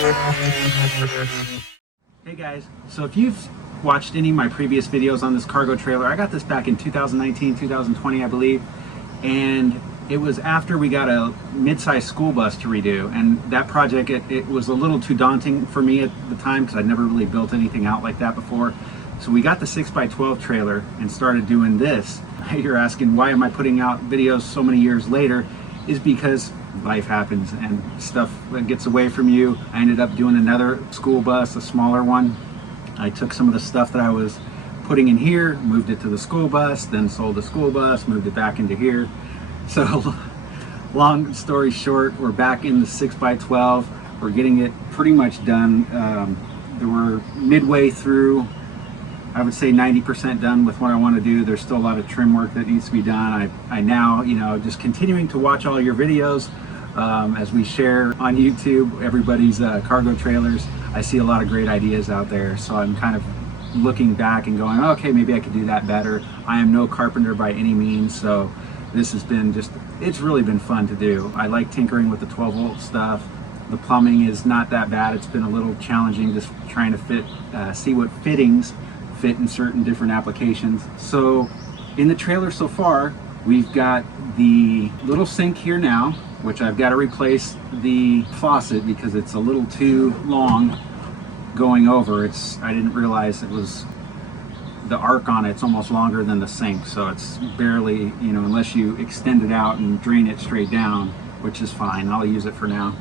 Hey guys, so if you've watched any of my previous videos on this cargo trailer, I got this back in 2019, 2020, I believe, and it was after we got a mid-sized school bus to redo, and that project, it was a little too daunting for me at the time because I'd never really built anything out like that before. So we got the 6x12 trailer and started doing this. You're asking, why am I putting out videos so many years later? Is because life happens and stuff gets away from you. I ended up doing another school bus, a smaller one. I took some of the stuff that I was putting in here, moved it to the school bus, then sold the school bus, moved it back into here. So long story short, we're back in the 6x12. We're getting it pretty much done. We're midway through, I would say 90% done with what I want to do. There's still a lot of trim work that needs to be done. I now, just continuing to watch all your videos as we share on YouTube, everybody's cargo trailers. I see a lot of great ideas out there. So I'm kind of looking back and going, okay, maybe I could do that better. I am no carpenter by any means. So this has been it's really been fun to do. I like tinkering with the 12 volt stuff. The plumbing is not that bad. It's been a little challenging just trying to see what fittings fit in certain different applications. So in the trailer so far, we've got the little sink here now, which I've got to replace the faucet because it's a little too long going over. I didn't realize it was the arc on it's almost longer than the sink, so it's barely, unless you extend it out and drain it straight down, which is fine. I'll use it for now.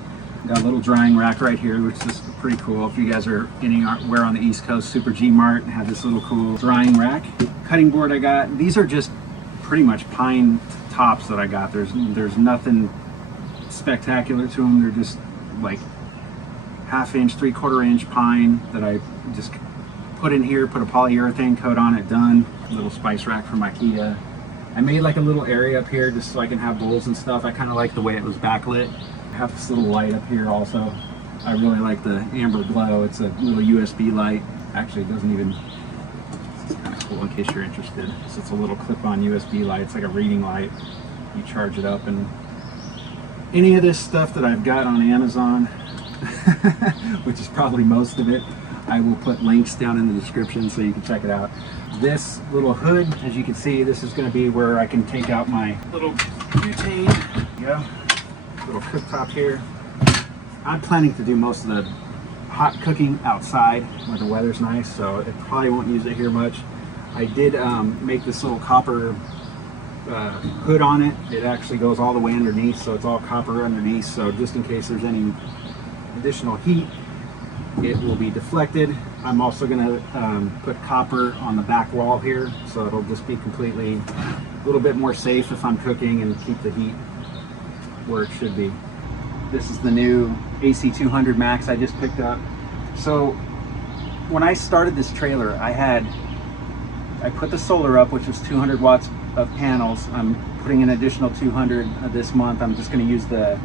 Got a little drying rack right here, which is pretty cool. If you guys are anywhere on the East Coast, Super G Mart had this little cool drying rack. Cutting board I got. These are just pretty much pine tops that I got. There's nothing spectacular to them. They're just like 1/2 inch, 3/4 inch pine that I just put in here, put a polyurethane coat on it, done. A little spice rack from IKEA. I made like a little area up here just so I can have bowls and stuff. I kind of like the way it was backlit. I have this little light up here also. I really like the amber glow. It's a little USB light. Actually, it doesn't even, it's kind of cool in case you're interested. So it's a little clip-on USB light. It's like a reading light. You charge it up, and any of this stuff that I've got on Amazon, which is probably most of it, I will put links down in the description so you can check it out. This little hood, as you can see, this is going to be where I can take out my little butane. There you go. Little cooktop here. I'm planning to do most of the hot cooking outside where the weather's nice, so it probably won't use it here much. I did make this little copper hood on it. It actually goes all the way underneath, so it's all copper underneath, so just in case there's any additional heat, it will be deflected. I'm also going to put copper on the back wall here, so it'll just be completely a little bit more safe if I'm cooking and keep the heat where it should be. This is the new AC200 Max I just picked up. So when I started this trailer, I put the solar up, which was 200 watts of panels. I'm putting an additional 200 this month. I'm just going to use the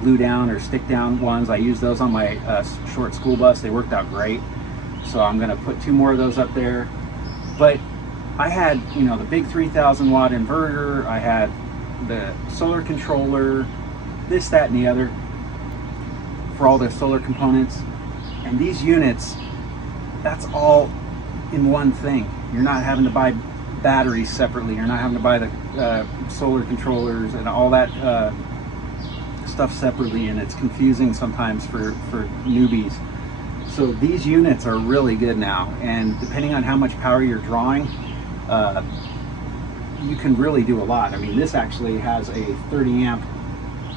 glue down or stick down ones. I used those on my short school bus. They worked out great. So I'm going to put 2 more of those up there. But I had, the big 3,000 watt inverter. I had the solar controller, this, that, and the other for all the solar components. And these units, that's all in one thing. You're not having to buy batteries separately. You're not having to buy the solar controllers and all that stuff separately, and it's confusing sometimes for newbies. So these units are really good now, and depending on how much power you're drawing, you can really do a lot. I mean, this actually has a 30 amp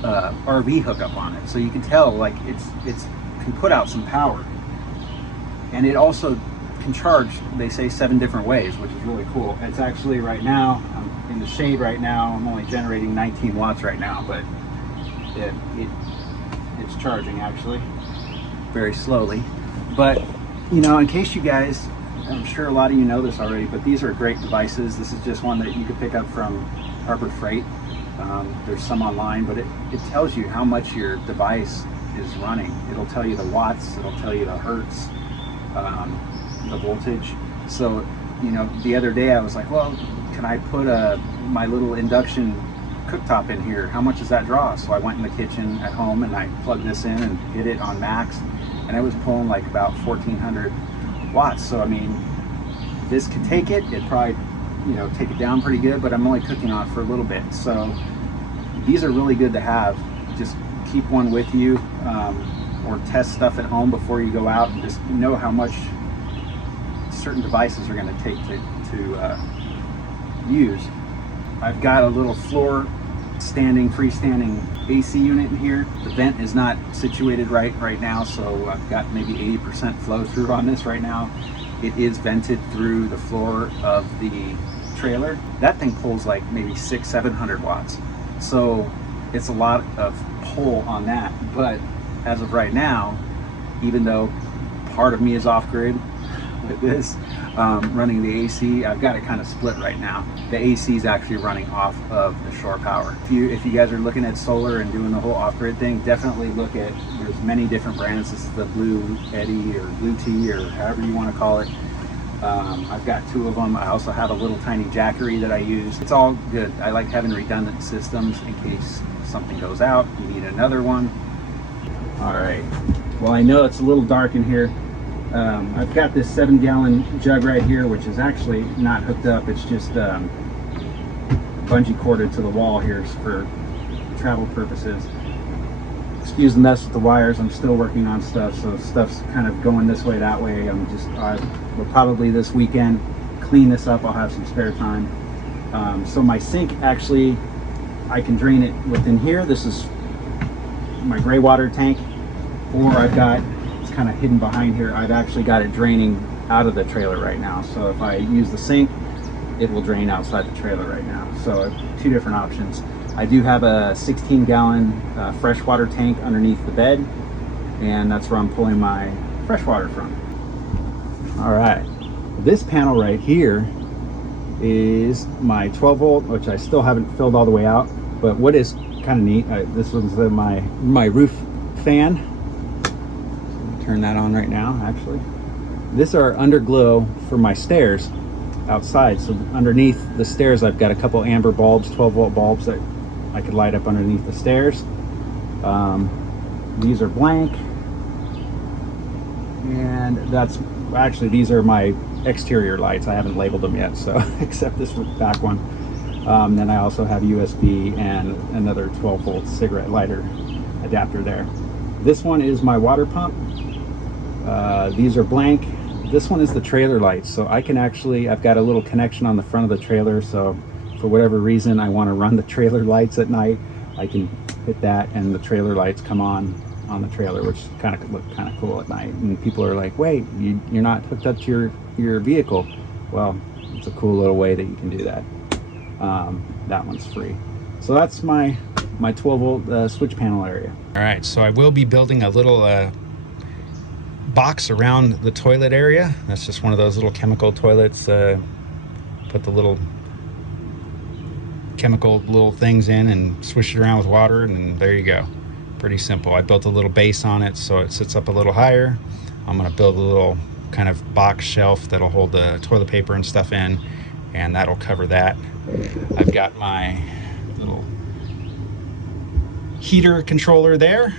RV hookup on it, so you can tell like it's can put out some power, and it also can charge, they say, 7 different ways, which is really cool. It's actually, right now, I'm in the shade right now, I'm only generating 19 watts right now, but it's charging actually very slowly. But in case you guys, I'm sure a lot of you know this already, but these are great devices. This is just one that you could pick up from Harbor Freight. There's some online, but it tells you how much your device is running. It'll tell you the watts, it'll tell you the hertz, the voltage. So the other day I was like, well, can I put my little induction cooktop in here. How much does that draw? So I went in the kitchen at home and I plugged this in and hit it on max, and it was pulling like about 1400 watts. So I mean, this could take it. It'd probably, you know, take it down pretty good, but I'm only cooking on it for a little bit. So these are really good to have. Just keep one with you, or test stuff at home before you go out, and just know how much certain devices are going to take to use. I've got a little freestanding AC unit in here. The vent is not situated right now, so I've got maybe 80% flow through on this right now. It is vented through the floor of the trailer. That thing pulls like maybe 600-700 watts. So it's a lot of pull on that. But as of right now, even though part of me is off grid with this, running the AC, I've got it kind of split right now. The AC is actually running off of the shore power. If you guys are looking at solar and doing the whole off-grid thing, definitely look at, there's many different brands. This is the Blue Eddy or Blue Tea or however you want to call it. I've got 2 of them. I also have a little tiny jackery that I use. It's all good. I like having redundant systems in case something goes out, you need another one. All right, well, I know it's a little dark in here. I've got this 7-gallon jug right here, which is actually not hooked up. It's just bungee corded to the wall here for travel purposes. Excuse the mess with the wires. I'm still working on stuff, so stuff's kind of going this way, that way. We'll probably this weekend clean this up. I'll have some spare time. So my sink, actually, I can drain it within here. This is my gray water tank, or I've got, it's kind of hidden behind here, I've actually got it draining out of the trailer right now. So if I use the sink, it will drain outside the trailer right now. So 2 different options. I do have a 16-gallon freshwater tank underneath the bed, and that's where I'm pulling my freshwater from. All right, this panel right here is my 12 volt, which I still haven't filled all the way out, but what is kind of neat, this was my roof fan. Turn that on right now. Actually, these are underglow for my stairs outside. So underneath the stairs, I've got a couple amber bulbs, 12 volt bulbs that I could light up underneath the stairs. These are blank, and that's actually, these are my exterior lights. I haven't labeled them yet, so except this back one. Then I also have USB and another 12 volt cigarette lighter adapter there. This one is my water pump. These are blank. This one is the trailer lights. So I can actually, I've got a little connection on the front of the trailer. So for whatever reason I want to run the trailer lights at night, I can hit that and the trailer lights come on the trailer, which kind of look kind of cool at night. And people are like, wait, you're not hooked up to your vehicle. Well, it's a cool little way that you can do that. That one's free. So that's my 12 volt switch panel area. All right, so I will be building a little box around the toilet area. That's just one of those little chemical toilets. Put the little chemical little things in and swish it around with water, and there you go. Pretty simple. I built a little base on it so it sits up a little higher. I'm going to build a little kind of box shelf that'll hold the toilet paper and stuff in, and that'll cover that. I've got my little heater controller there.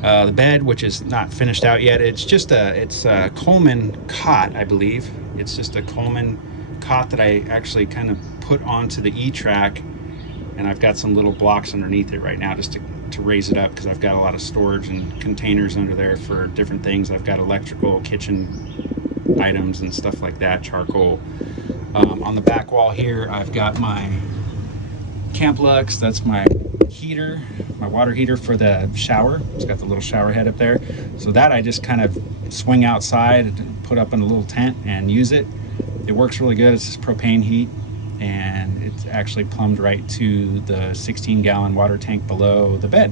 The bed, which is not finished out yet, it's a Coleman cot, I believe. It's just a Coleman cot that I actually kind of put onto the E-track, and I've got some little blocks underneath it right now just to raise it up, because I've got a lot of storage and containers under there for different things. I've got electrical, kitchen items and stuff like that, charcoal. On the back wall here, I've got my Camp Lux. That's my heater, my water heater for the shower. It's got the little shower head up there. So that I just kind of swing outside and put up in a little tent and use it. It works really good. It's just propane heat, and it's actually plumbed right to the 16-gallon water tank below the bed.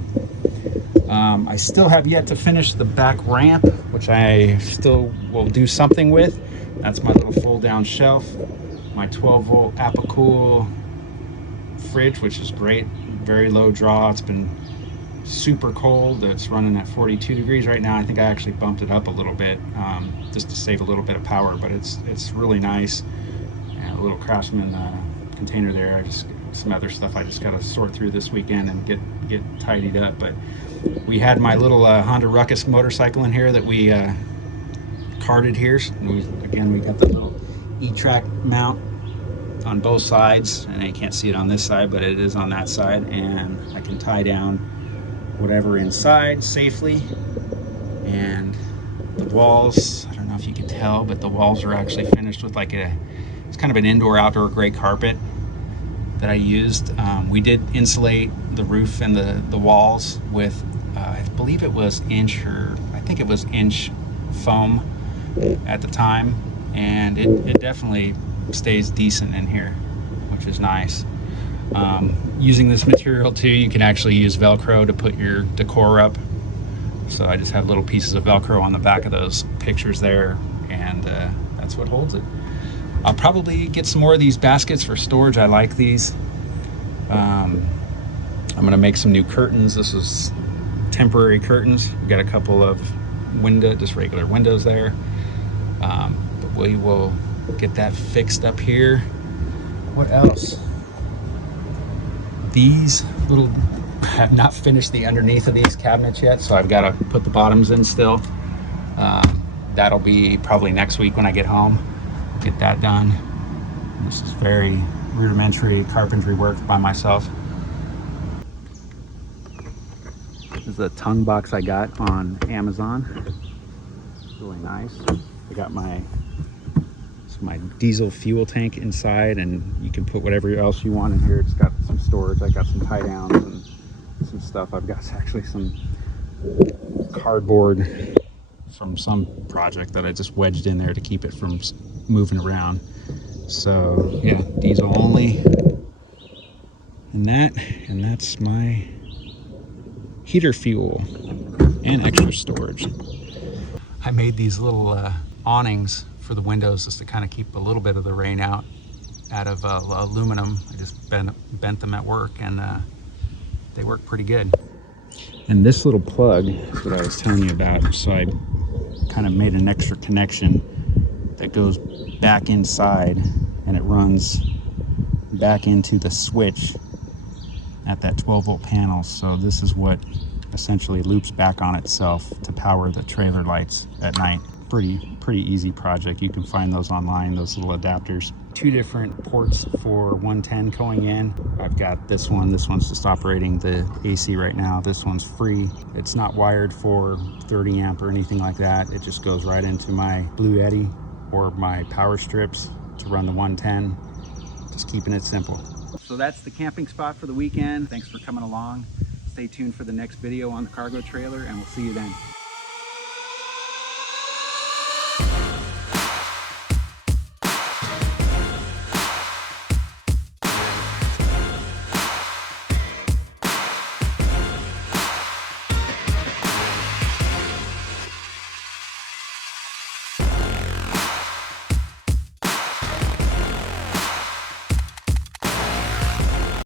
I still have yet to finish the back ramp, which I still will do something with. That's my little fold-down shelf, my 12-volt Apicool fridge, which is great, very low draw. It's been super cold. It's running at 42 degrees right now. I think I actually bumped it up a little bit just to save a little bit of power, but it's really nice. And a little Craftsman container there. I just some other stuff I just got to sort through this weekend and get tidied up. But we had my little Honda Ruckus motorcycle in here that we carted here. Again, we got the little E-track mount on both sides, and you can't see it on this side, but it is on that side, and I can tie down whatever inside safely. And the walls, I don't know if you can tell, but the walls are actually finished with like it's kind of an indoor outdoor gray carpet that I used. We did insulate the roof and the walls with I believe it was inch foam at the time, and it definitely stays decent in here, which is nice. Using this material too, you can actually use Velcro to put your decor up. So I just have little pieces of Velcro on the back of those pictures there, and that's what holds it. I'll probably get some more of these baskets for storage. I like these. I'm gonna make some new curtains. This is temporary curtains. We've got a couple of just regular windows there. But we will get that fixed up here. What else? These little, I have not finished the underneath of these cabinets yet, so I've got to put the bottoms in still. That'll be probably next week when I get home. Get that done. This is very rudimentary carpentry work by myself. This is a tongue box I got on Amazon. It's really nice. I got my diesel fuel tank inside, and you can put whatever else you want in here. It's got some storage. I got some tie downs and some stuff. I've got actually some cardboard from some project that I just wedged in there to keep it from moving around. So yeah, diesel only. And that's my heater fuel and extra storage. I made these little awnings for the windows just to kind of keep a little bit of the rain out of aluminum. I just bent them at work, and they work pretty good. And this little plug is what I was telling you about. So I kind of made an extra connection that goes back inside, and it runs back into the switch at that 12-volt panel. So this is what essentially loops back on itself to power the trailer lights at night. Pretty easy project. You can find those online, those little adapters. 2 different ports for 110 going in. I've got this one's just operating the AC right now. This one's free. It's not wired for 30 amp or anything like that. It just goes right into my Blue Yeti or my power strips to run the 110. Just keeping it simple. So that's the camping spot for the weekend. Thanks for coming along. Stay tuned for the next video on the cargo trailer, and we'll see you then.